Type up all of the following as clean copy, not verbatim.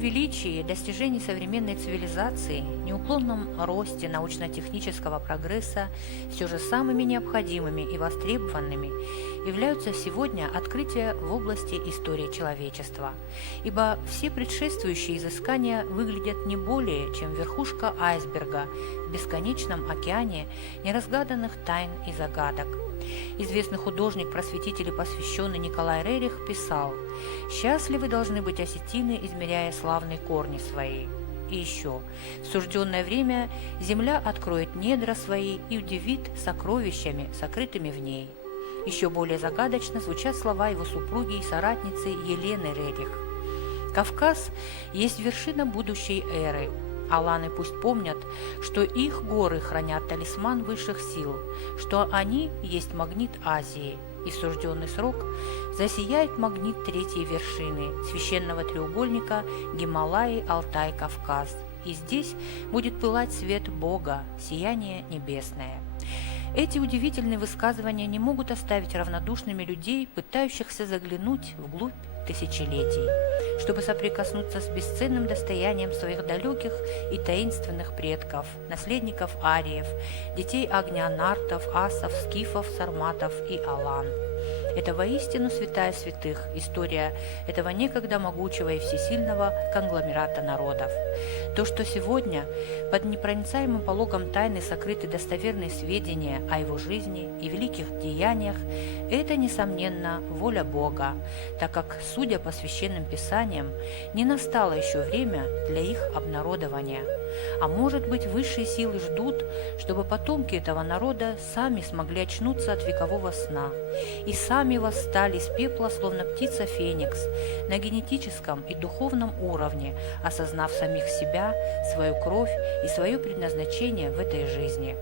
величии достижений современной цивилизации, неуклонном росте научно-технического прогресса все же самыми необходимыми и востребованными являются сегодня открытия в области истории человечества, ибо все предшествующие изыскания выглядят не более, чем верхушка айсберга в бесконечном океане неразгаданных тайн и загадок. Известный художник-просветитель и посвященный Николай Рерих писал: «Счастливы должны быть осетины, измеряя славные корни свои». И еще: «В сужденное время земля откроет недра свои и удивит сокровищами, сокрытыми в ней». Еще более загадочно звучат слова его супруги и соратницы Елены Рерих: «Кавказ есть вершина будущей эры. Аланы пусть помнят, что их горы хранят талисман высших сил, что они есть магнит Азии, и в сужденный срок засияет магнит третьей вершины, священного треугольника Гималаи, Алтай, Кавказ, и здесь будет пылать свет Бога, сияние небесное». Эти удивительные высказывания не могут оставить равнодушными людей, пытающихся заглянуть вглубь тысячелетий, чтобы соприкоснуться с бесценным достоянием своих далеких и таинственных предков, наследников ариев, детей огня нартов, асов, скифов, сарматов и алан. Это воистину святая святых, история этого некогда могучего и всесильного конгломерата народов. То, что сегодня под непроницаемым пологом тайны сокрыты достоверные сведения о его жизни и великих деяниях, это, несомненно, воля Бога, так как, судя по священным писаниям, не настало еще время для их обнародования. А может быть, высшие силы ждут, чтобы потомки этого народа сами смогли очнуться от векового сна и сами восстали из пепла, словно птица Феникс, на генетическом и духовном уровне, осознав самих себя, свою кровь и свое предназначение в этой жизни.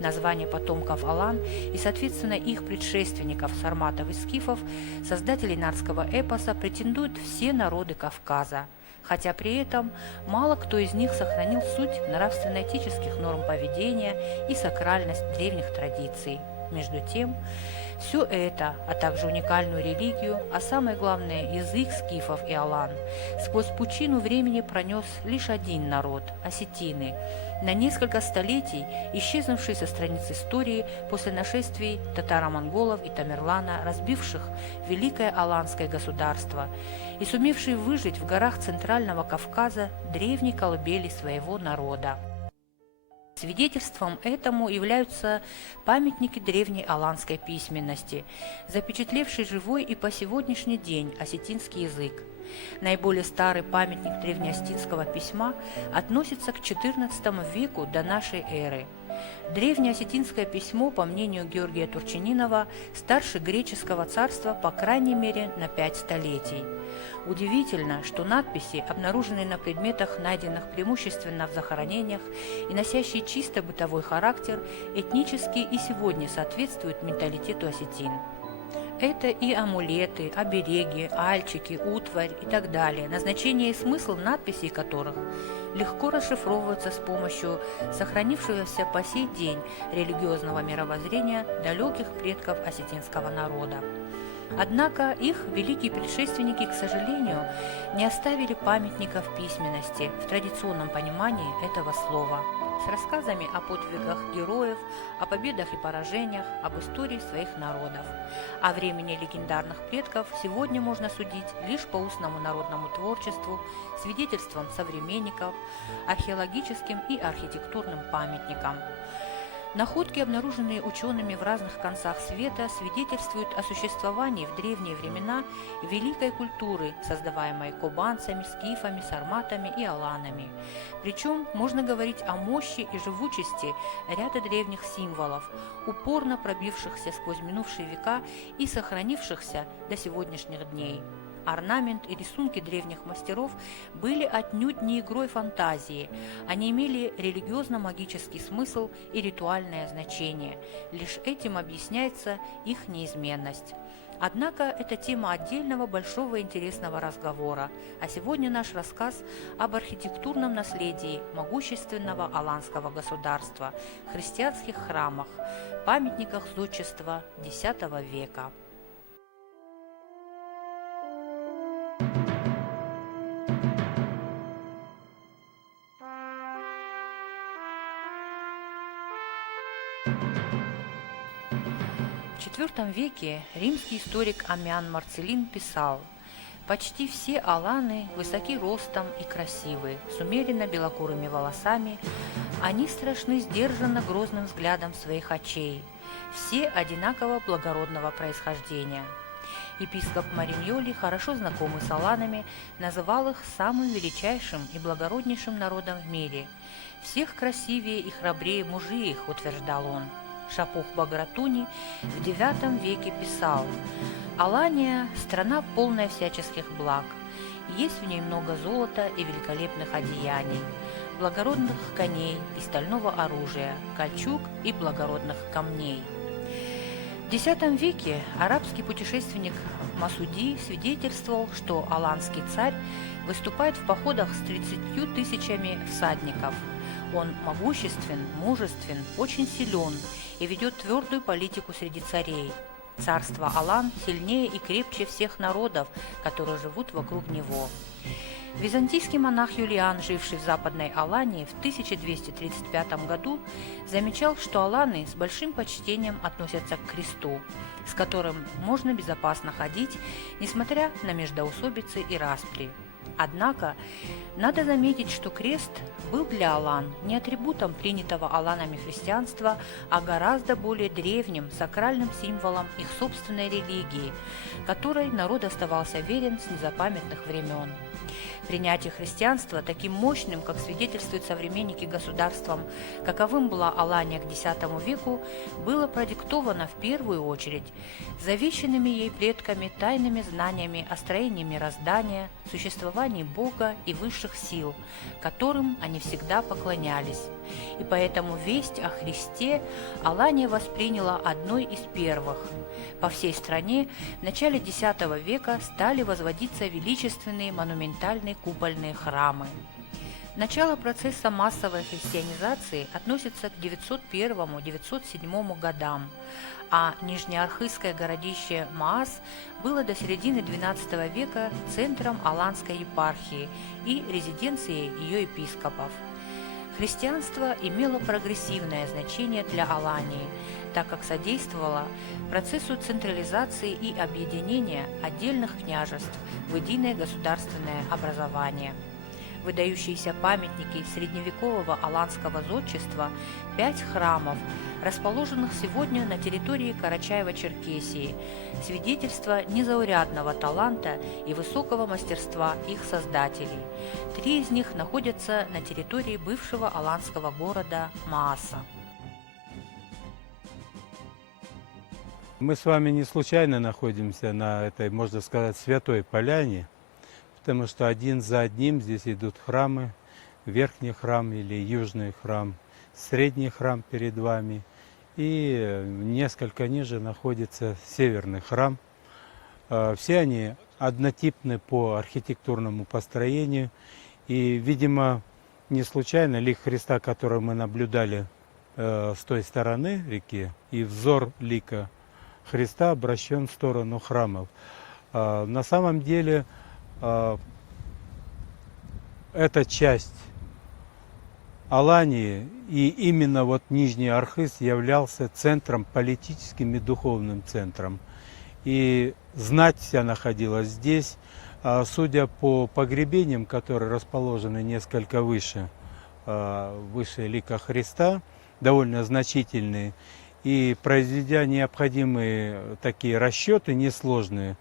Название потомков Алан и, соответственно, их предшественников сарматов и скифов, создателей нартского эпоса, претендуют все народы Кавказа, хотя при этом мало кто из них сохранил суть нравственно-этических норм поведения и сакральность древних традиций. Между тем, все это, а также уникальную религию, а самое главное язык скифов и алан, сквозь пучину времени пронес лишь один народ – осетины, на несколько столетий исчезнувшие со страниц истории после нашествий татаро-монголов и Тамерлана, разбивших великое аланское государство и сумевшие выжить в горах Центрального Кавказа древней колыбели своего народа. Свидетельством этому являются памятники древней аланской письменности, запечатлевшие живой и по сегодняшний день осетинский язык. Наиболее старый памятник древнеосетинского письма относится к XIV веку до нашей эры. Древнее осетинское письмо, по мнению Георгия Турчининова, старше греческого царства по крайней мере на 5 столетий. Удивительно, что надписи, обнаруженные на предметах, найденных преимущественно в захоронениях и носящие чисто бытовой характер, этнически и сегодня соответствуют менталитету осетин. Это и амулеты, обереги, альчики, утварь и так далее, назначение и смысл надписей которых легко расшифровываются с помощью сохранившегося по сей день религиозного мировоззрения далеких предков осетинского народа. Однако их великие предшественники, к сожалению, не оставили памятников письменности в традиционном понимании этого слова, с рассказами о подвигах героев, о победах и поражениях, об истории своих народов. О времени легендарных предков сегодня можно судить лишь по устному народному творчеству, свидетельствам современников, археологическим и архитектурным памятникам. Находки, обнаруженные учеными в разных концах света, свидетельствуют о существовании в древние времена великой культуры, создаваемой кубанцами, скифами, сарматами и аланами. Причем можно говорить о мощи и живучести ряда древних символов, упорно пробившихся сквозь минувшие века и сохранившихся до сегодняшних дней. Орнамент и рисунки древних мастеров были отнюдь не игрой фантазии, они имели религиозно-магический смысл и ритуальное значение, лишь этим объясняется их неизменность. Однако это тема отдельного большого интересного разговора, а сегодня наш рассказ об архитектурном наследии могущественного аланского государства, христианских храмах, памятниках зодчества X века. В IV веке римский историк Аммиан Марцелин писал: «Почти все аланы высоки ростом и красивы, с умеренно белокурыми волосами, они страшны сдержанно грозным взглядом своих очей, все одинаково благородного происхождения». Епископ Мариньоли, хорошо знакомый с аланами, называл их самым величайшим и благороднейшим народом в мире. «Всех красивее и храбрее мужи их», утверждал он. Шапух Багратуни в IX веке писал: «Алания – страна, полная всяческих благ. Есть в ней много золота и великолепных одеяний, благородных коней и стального оружия, кольчуг и благородных камней». В X веке арабский путешественник Масуди свидетельствовал, что аланский царь выступает в походах с 30 000 всадников. Он могуществен, мужествен, очень силен и ведет твердую политику среди царей. Царство Алан сильнее и крепче всех народов, которые живут вокруг него. Византийский монах Юлиан, живший в Западной Алании в 1235 году, замечал, что аланы с большим почтением относятся к кресту, с которым можно безопасно ходить, несмотря на междоусобицы и распри. Однако, надо заметить, что крест был для алан не атрибутом принятого аланами христианства, а гораздо более древним сакральным символом их собственной религии, которой народ оставался верен с незапамятных времен. Принятие христианства таким мощным, как свидетельствуют современники государством, каковым была Алания к X веку, было продиктовано в первую очередь завещанными ей предками тайными знаниями о строении мироздания, существовании Бога и высших сил, которым они всегда поклонялись. И поэтому весть о Христе Алания восприняла одной из первых. По всей стране в начале X века стали возводиться величественные монументальные купольные храмы. Начало процесса массовой христианизации относится к 901-907 годам, а нижнеархызское городище Маас было до середины XII века центром Аланской епархии и резиденцией ее епископов. Христианство имело прогрессивное значение для Алании, так как содействовало процессу централизации и объединения отдельных княжеств в единое государственное образование. Выдающиеся памятники средневекового аланского зодчества – 5 храмов, расположенных сегодня на территории Карачаево-Черкесии, свидетельство незаурядного таланта и высокого мастерства их создателей. 3 из них находятся на территории бывшего аланского города Мааса. Мы с вами не случайно находимся на этой, можно сказать, святой поляне, потому что один за одним здесь идут храмы, верхний храм или южный храм, средний храм перед вами, и несколько ниже находится северный храм. Все они однотипны по архитектурному построению, и, видимо, не случайно лик Христа, который мы наблюдали с той стороны реки, и взор лика Христа обращен в сторону храмов. На самом деле, эта часть Алании и именно вот Нижний Архыз являлся центром, политическим и духовным центром. И знать вся находилась здесь. Судя по погребениям, которые расположены несколько выше лика Христа, довольно значительные, и произведя необходимые такие расчеты несложные,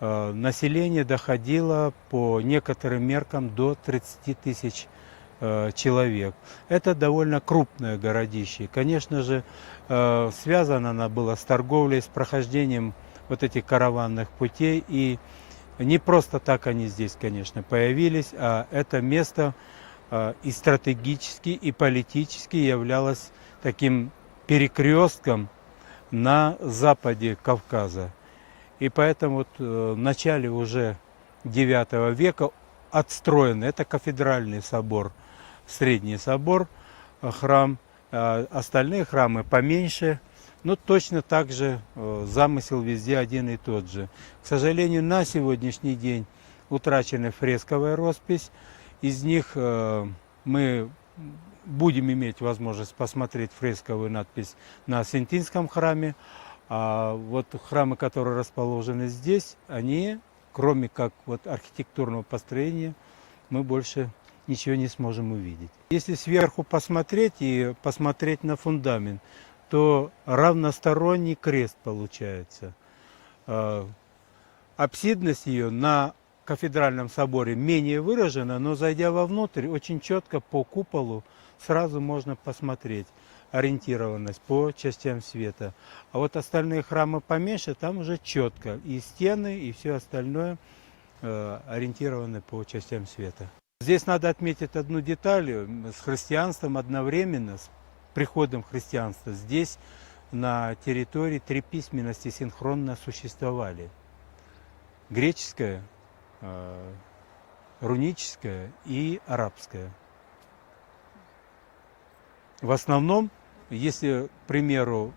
население доходило по некоторым меркам до 30 000 человек. Это довольно крупное городище. Конечно же, связано оно было с торговлей, с прохождением вот этих караванных путей. И не просто так они здесь, конечно, появились, а это место и стратегически, и политически являлось таким перекрестком на западе Кавказа. И поэтому вот в начале уже IX века отстроен, это кафедральный собор, средний собор, храм, остальные храмы поменьше, но точно так же замысел везде один и тот же. К сожалению, на сегодняшний день утрачена фресковая роспись, из них мы будем иметь возможность посмотреть фресковую надпись на Сентинском храме, А вот храмы, которые расположены здесь, они, кроме как вот архитектурного построения, мы больше ничего не сможем увидеть. Если сверху посмотреть и посмотреть на фундамент, то равносторонний крест получается. Апсидность ее на кафедральном соборе менее выражена, но зайдя вовнутрь, очень четко по куполу сразу можно посмотреть ориентированность по частям света. А вот остальные храмы поменьше, там уже четко и стены, и все остальное ориентированы по частям света. Здесь надо отметить одну деталь. С христианством одновременно, с приходом христианства, здесь на территории три письменности синхронно существовали. Греческая, руническая и арабская. В основном, если, к примеру,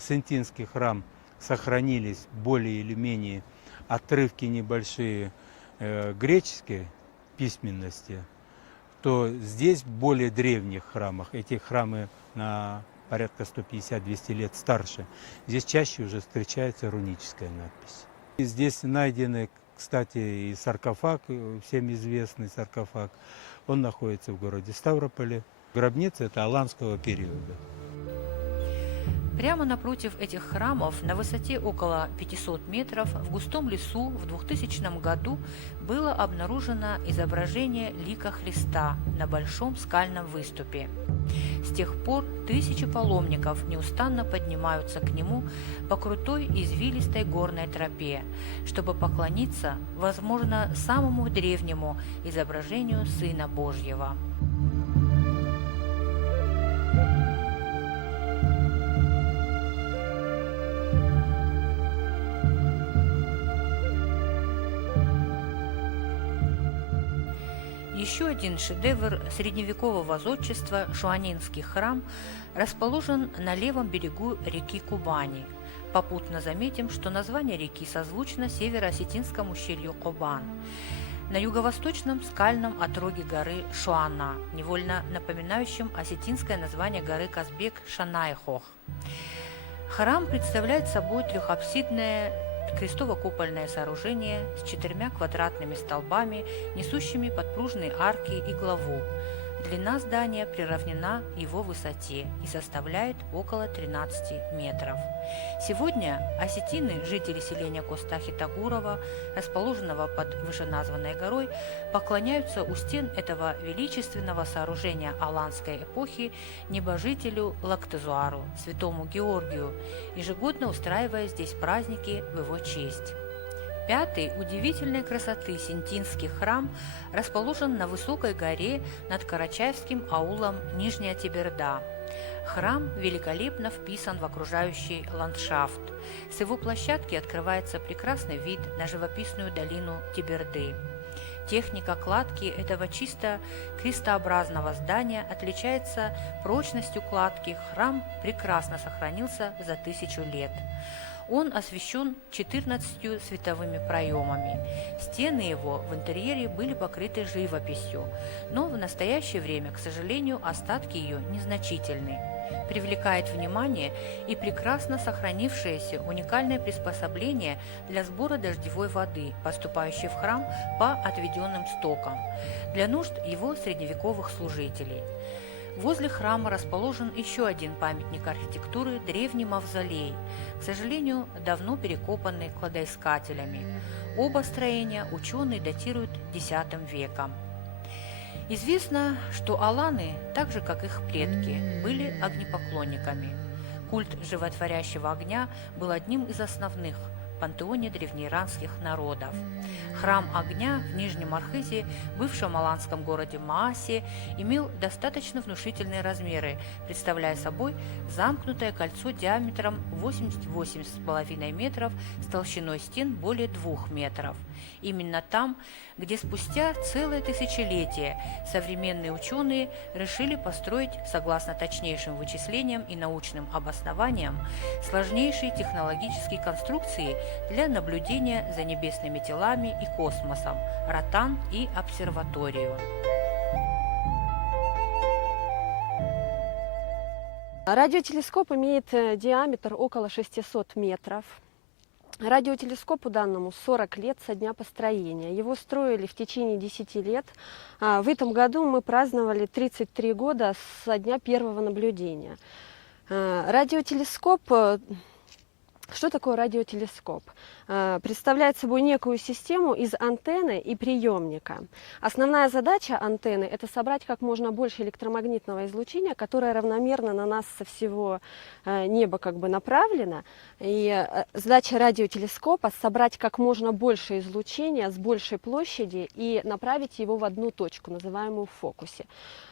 Сентинский храм сохранились более или менее отрывки небольшие греческой письменности, то здесь в более древних храмах, эти храмы на порядка 150-200 лет старше, здесь чаще уже встречается руническая надпись. И здесь найдены, кстати, и саркофаг, всем известный саркофаг, он находится в городе Ставрополе. Гробница это аланского периода. Прямо напротив этих храмов, на высоте около 500 метров, в густом лесу в 2000 году было обнаружено изображение лика Христа на большом скальном выступе. С тех пор тысячи паломников неустанно поднимаются к нему по крутой извилистой горной тропе, чтобы поклониться, возможно, самому древнему изображению Сына Божьего. Еще один шедевр средневекового зодчества – Шуанинский храм расположен на левом берегу реки Кубани. Попутно заметим, что название реки созвучно северо-осетинскому ущелью Кобан. На юго-восточном скальном отроге горы Шуана, невольно напоминающем осетинское название горы Казбек-Шанайхох. Храм представляет собой трехапсидное крестово-купольное сооружение с 4 квадратными столбами, несущими подпружные арки и главу. Длина здания приравнена его высоте и составляет около 13 метров. Сегодня осетины, жители селения Костахи-Тагурова, расположенного под вышеназванной горой, поклоняются у стен этого величественного сооружения аланской эпохи небожителю Лактезуару, святому Георгию, ежегодно устраивая здесь праздники в его честь. Пятый удивительной красоты Сентинский храм расположен на высокой горе над Карачаевским аулом Нижняя Теберда. Храм великолепно вписан в окружающий ландшафт. С его площадки открывается прекрасный вид на живописную долину Теберды. Техника кладки этого чисто крестообразного здания отличается прочностью кладки. Храм прекрасно сохранился за 1000 лет. Он освещен 14 световыми проемами. Стены его в интерьере были покрыты живописью, но в настоящее время, к сожалению, остатки ее незначительны. Привлекает внимание и прекрасно сохранившееся уникальное приспособление для сбора дождевой воды, поступающей в храм по отведенным стокам, для нужд его средневековых служителей. Возле храма расположен еще один памятник архитектуры – древний мавзолей, к сожалению, давно перекопанный кладоискателями. Оба строения ученые датируют X веком. Известно, что аланы, так же как их предки, были огнепоклонниками. Культ животворящего огня был одним из основных в пантеоне древнеиранских народов. Храм огня в Нижнем Архизе, бывшем аланском городе Маасе, имел достаточно внушительные размеры, представляя собой замкнутое кольцо диаметром 88,5 метров с толщиной стен более 2 метров. Именно там, где спустя целое тысячелетие современные ученые решили построить, согласно точнейшим вычислениям и научным обоснованиям, сложнейшие технологические конструкции для наблюдения за небесными телами и космосом, ротан и обсерваторию. Радиотелескоп имеет диаметр около 600 метров. Радиотелескопу данному 40 лет со дня построения. Его строили в течение 10 лет. В этом году мы праздновали 33 года со дня первого наблюдения. Радиотелескоп. Что такое радиотелескоп? Представляет собой некую систему из антенны и приемника. Основная задача антенны – это собрать как можно больше электромагнитного излучения, которое равномерно на нас со всего неба как бы направлено. И задача радиотелескопа – собрать как можно больше излучения с большей площади и направить его в одну точку, называемую в фокусе.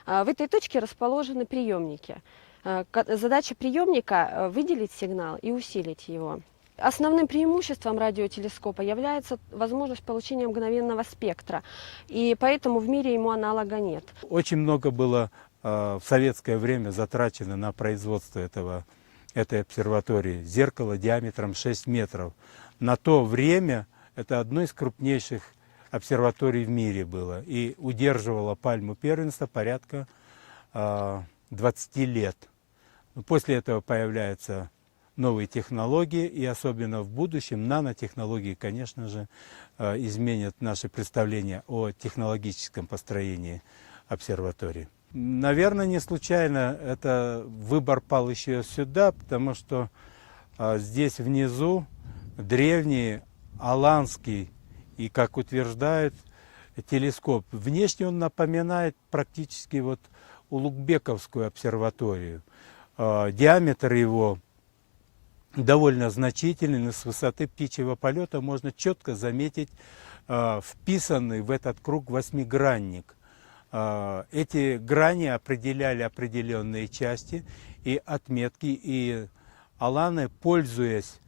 В этой точке расположены приемники. Задача приемника – выделить сигнал и усилить его. Основным преимуществом радиотелескопа является возможность получения мгновенного спектра, и поэтому в мире ему аналога нет. Очень много было в советское время затрачено на производство этой обсерватории. Зеркало диаметром 6 метров. На то время это одно из крупнейших обсерваторий в мире было и удерживало пальму первенства порядка 20 лет. После этого появляются новые технологии, и особенно в будущем нанотехнологии, конечно же, изменят наши представления о технологическом построении обсерватории. Наверное, не случайно выбор пал еще сюда, потому что здесь внизу древний аланский, и, как утверждают, телескоп. Внешне он напоминает практически Улугбековскую обсерваторию. Диаметр его довольно значительный, но с высоты птичьего полета можно четко заметить вписанный в этот круг восьмигранник. Эти грани определяли определенные части и отметки, и аланы, пользуясь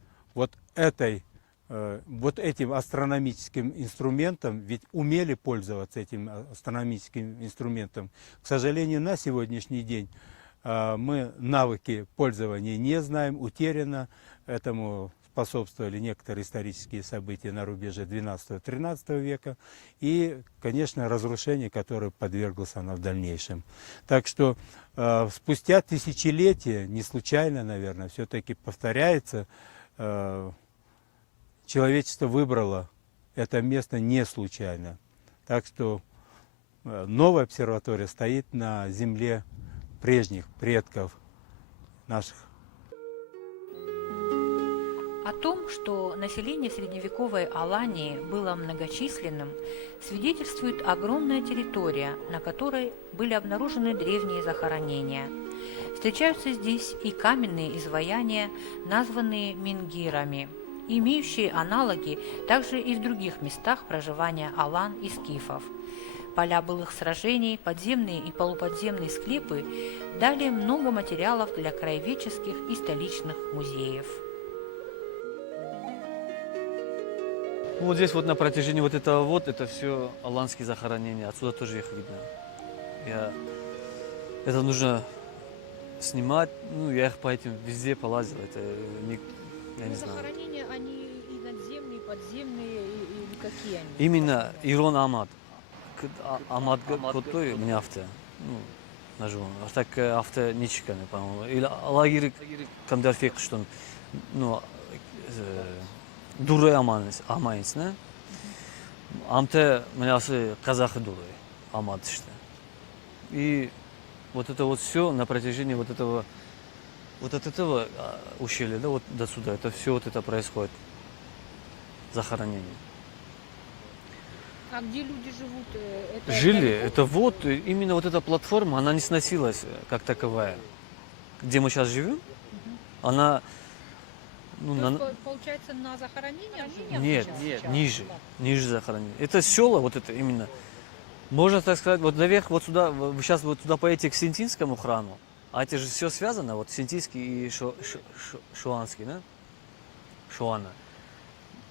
этим астрономическим инструментом, ведь умели пользоваться этим астрономическим инструментом. К сожалению, на сегодняшний день мы навыки пользования не знаем, утеряно. Этому способствовали некоторые исторические события на рубеже XII-XIII века и, конечно, разрушение, которое подверглось она в дальнейшем. Так что спустя тысячелетия, не случайно, наверное, все-таки повторяется, человечество выбрало это место не случайно. Так что новая обсерватория стоит на земле прежних предков наших. О том, что население средневековой Алании было многочисленным, свидетельствует огромная территория, на которой были обнаружены древние захоронения. Встречаются здесь и каменные изваяния, названные мингирами, имеющие аналоги также и в других местах проживания алан и скифов. Поля былых сражений, подземные и полуподземные склепы дали много материалов для краеведческих и столичных музеев. Вот здесь на протяжении этого это все аланские захоронения, отсюда тоже их видно. Это нужно снимать, я их по этим везде полазил, я не знаю. Захоронения, они и надземные, и подземные, и какие они? Именно Ирон Амад. Амад Коттой меня авто. Нажу. А так авто не чеканы, по-моему. Или лагерь Камдарфек, что дурой аманец, не? Амте меня казахи дурой. Амад, что. И это все на протяжении от этого ущелья, до сюда, это все это происходит. Захоронение. А где люди живут? Жили, это именно эта платформа, она не сносилась как таковая. Где мы сейчас живем, она... Получается, на захоронение Нет, ниже захоронения. Это села, это именно. Можно так сказать, наверх, сюда, вы сейчас туда поедете к Синтинскому храму, а это же все связано, Синтинский и Шуанский, да? Шуана.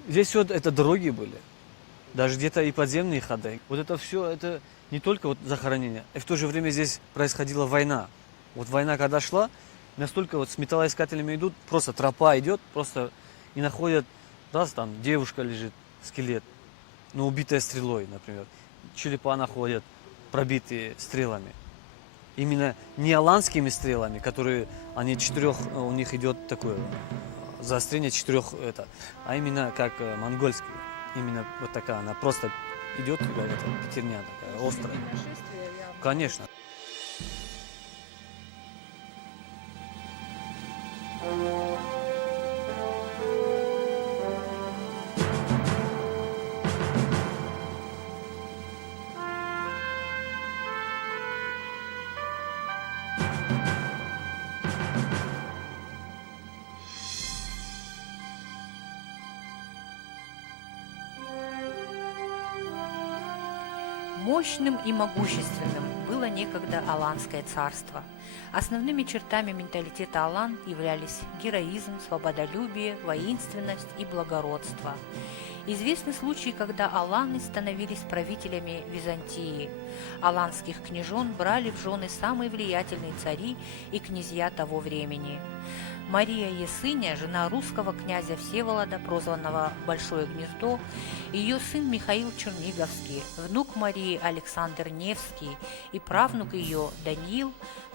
Здесь все это дороги были. Даже где-то и подземные ходы. Это все, это не только захоронение. И в то же время здесь происходила война. Война когда шла, настолько с металлоискателями идут, просто тропа идет, просто и находят, раз там девушка лежит, скелет, убитая стрелой, например. Черепа находят, пробитые стрелами. именно не аланскими стрелами, которые они у них идет такое заострение четырех, а именно как монгольские. Именно вот такая, она просто идет, пятерня такая, острая. Конечно. Мощным и могущественным было некогда Аланское царство. Основными чертами менталитета Алан являлись героизм, свободолюбие, воинственность и благородство. Известны случаи, когда аланы становились правителями Византии. Аланских княжон брали в жены самые влиятельные цари и князья того времени. Мария Ясыня, жена русского князя Всеволода, прозванного Большое Гнездо, ее сын Михаил Черниговский, внук Марии Александр Невский и правнук ее Даниил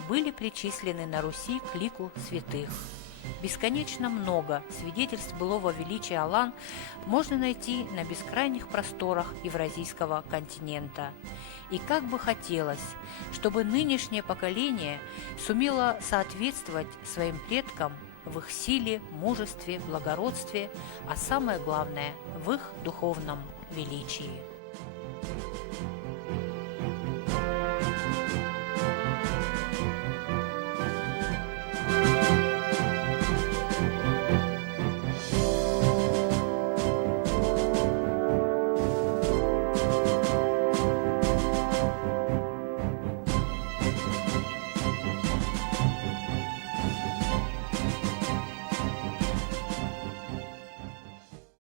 были причислены на Руси к лику святых. Бесконечно много свидетельств былого величия алан можно найти на бескрайних просторах Евразийского континента. И как бы хотелось, чтобы нынешнее поколение сумело соответствовать своим предкам в их силе, мужестве, благородстве, а самое главное – в их духовном величии.